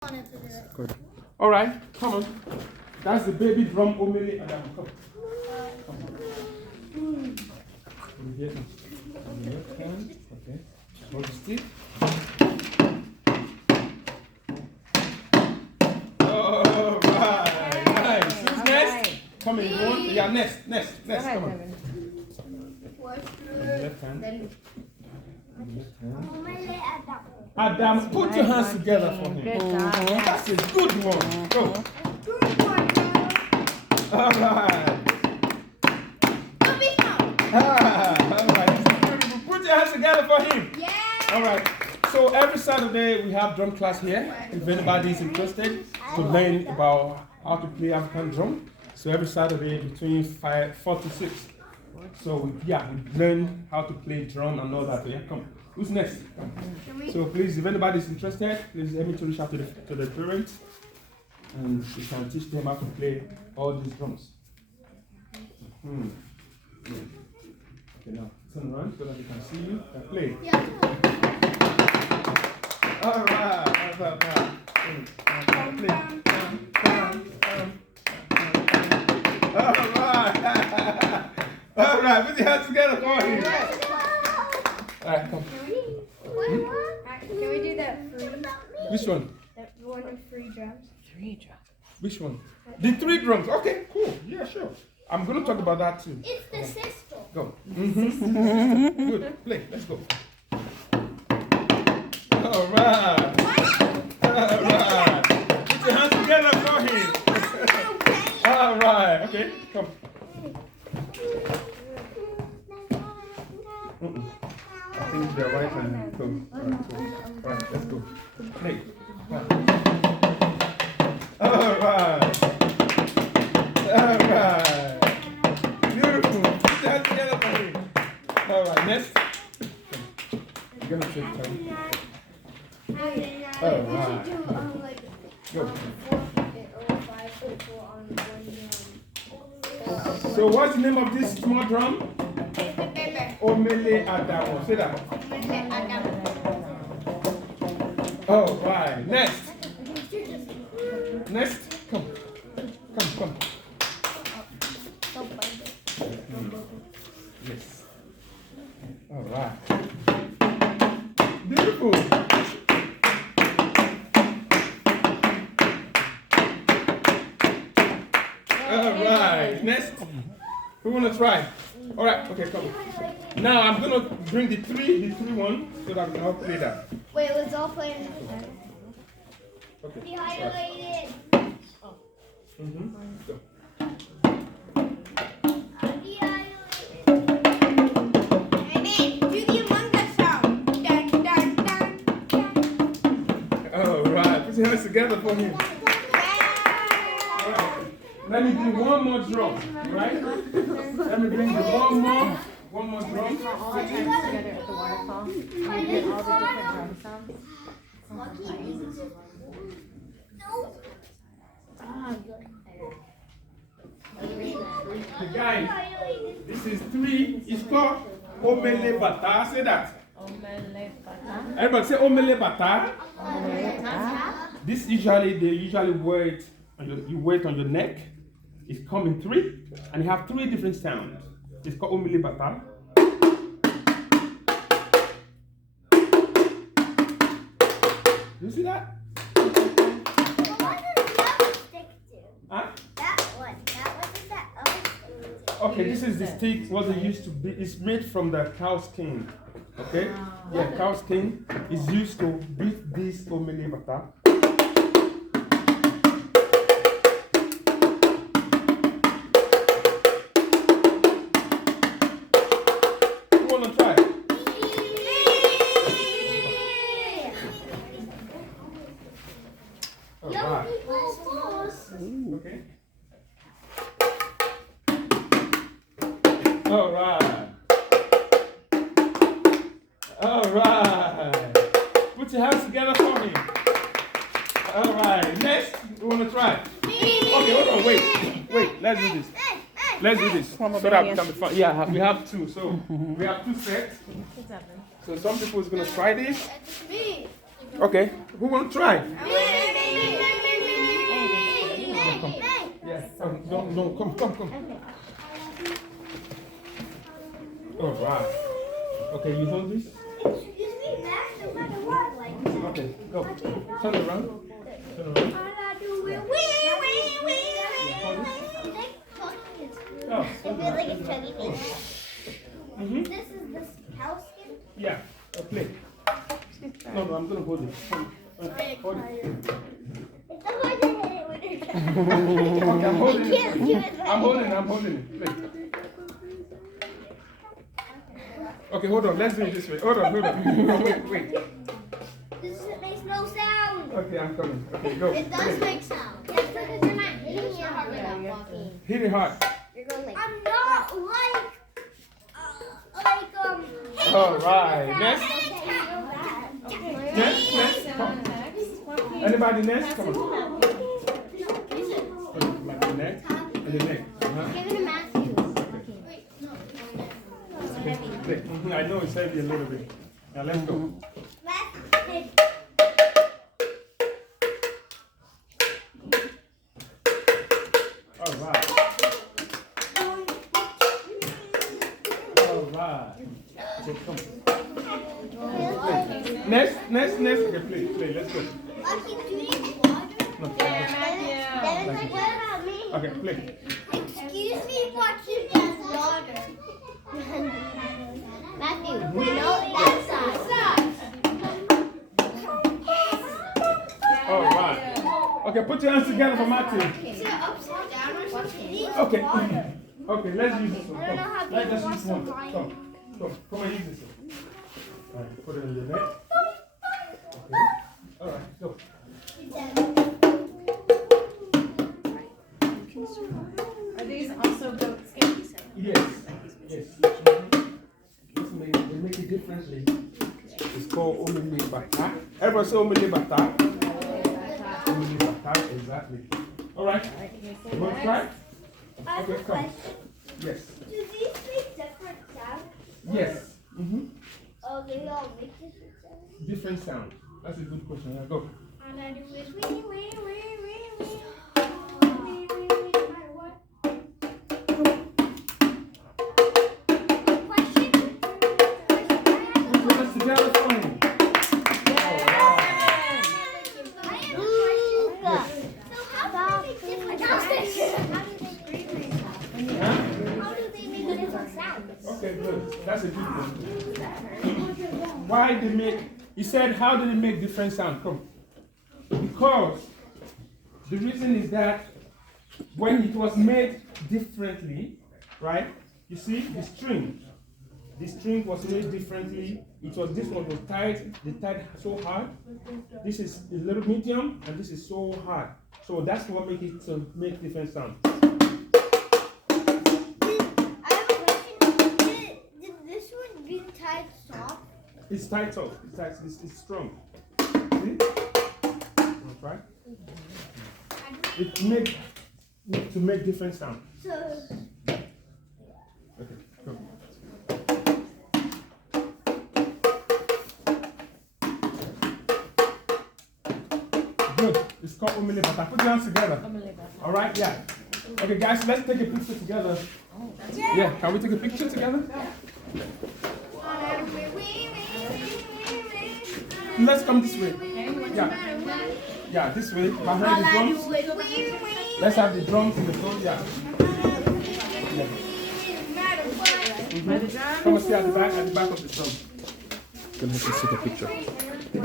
Good. All right, come on. That's the baby drum omele Adam. Come. Here. On the left hand. Okay. Hold the stick. All right. Nice. Who's next? Come in. One. Yeah, next. Come on. Left hand. Left hand. Adam, put your hands together for him. That's a good one. Go. All right. All right. Put your hands together for him. Yeah. All right. So every Saturday we have drum class here. If anybody is interested to learn about how to play African drum, so every Saturday between 4 to 6. So we learn how to play drum and all that. Yeah, come. Who's next? So please, if anybody is interested, please let me to reach out to the parents, and we can teach them how to play all these drums. Okay, now turn around so that they can see you and play. Yeah. All right. Play. All right. Put your hands together for him. All right, come. Can we do that free? Which one? That one of free drums. 3 drums. Which one? The 3 drums. Okay, cool. Yeah, sure. I'm going to talk about that too. It's the sister. Go. Good. Play. Let's go. All right. All right. Put your hands together for him. All right. Okay, come. I think they're right hand. Go. Right, let's go. Play. Right. All right. All right. Beautiful. Put your hands together for him. All right, next. You're going to take time. All right. Go. So what's the name of this small drum? Omele Adamo. Say that. Oh, right. Next. Next. Come. Yes. All right. Beautiful. All right. Next. Who wanna try? All right. Okay, come. Now I'm gonna bring the three one, so that we can all play that. Wait, let's all play it. Okay. Dehydrated. Go. All right. Put your hands together for me. All right. Let me do one more drum, right? Let me bring the one more drum. All our hands together at the waterfall. And get all the different drum sounds. Guys, this is 3. It's called Omele Bata. Say that. Omele bata. Everybody say Omele Bata. Omele bata. This they usually wear it you wear it on your neck. It's come in 3, and you have 3 different sounds. It's called Omele Bata. You see that? What does the other stick do? Huh? That one. What does that other stick do? Okay, this is the stick, what it used to be. It's made from the cow skin. Okay? Yeah, cow skin is used to beat this Omele Bata. Who wanna try? Alright. Okay. Alright. Alright. Put your hands together for me. Alright. Next, we want to try. Okay, hold on. Wait. Let's do this. So that we can be fun. Yeah, we have 2. So we have 2 sets. So some people is going to try this. Okay. Who want to try? No, come. All right. Okay, you hold this. Excuse me, Max, no matter what, like. Okay, go. Turn around. Turn around. All I do is Oh, it feels like it's chugging me. Mm-hmm. This is the cow skin. Yeah, play. No, I'm gonna hold it. Hold it. It's so hard to hit it with your Okay, I'm holding I can't do it. it. I'm holding it. Play. Okay, hold on. Let's do it this way. Hold on. No, wait. This makes no sound. Okay, I'm coming. Okay, go. It does Play. make sound. Yes, because you're not hitting it hard enough walking. Hit it hard. You're going like. I'm not like. All right. Next. Okay. Next. Come. Anybody next? Come on. Like the neck and the neck. Give it to Matthew. Play. I know it's heavy a little bit. Now let's go. All right. Okay, come. Next. Okay, play. Let's go. No. Yeah, Okay, play. Excuse me, Joaquin's daughter. Matthew, no, that side. All right. Okay, put your hands together for Matthew. Is it upside down or something? Okay. Okay, let's use this one. I don't know how Come. Let's people just use one. walk so Come and use this one. All right, put it in your neck. Okay. All right, go. Are these also goat skins? Yes. They make it differently. It's called omele bata. Everybody say omele bata. Omele bata, exactly. All right. You want to try? I have Okay, a come. question. Yes. Do these make different sounds? Yes. Oh, they all make different sounds. Different sound. That's a good question. Now go. And I do is wee, no matter what. Question? Put this together for me. I have a question. So how do they make different sounds? Huh? How do they make different sounds? Okay, good. That's a good one. Why they make? He said, how do they make different sound? Come. Because the reason is that when it was made differently, right? You see the string. The string was made differently. This one was tied. They tied so hard. This is a little medium, and this is so hard. So that's what makes it to make different sounds. I have a question. Did this one be tied soft? It's tight off. It's strong. See? Right? It made to make different sounds. So Okay, come. Good. It's called omele bata. Put your hands together. All right? Yeah. Okay, guys, let's take a picture together. Yeah. Can we take a picture together? Let's come this way. Yeah, this way. Behind the drums. Let's have the drums in the front. Yeah. Come and see at the back of the drum. Gonna have to take a picture.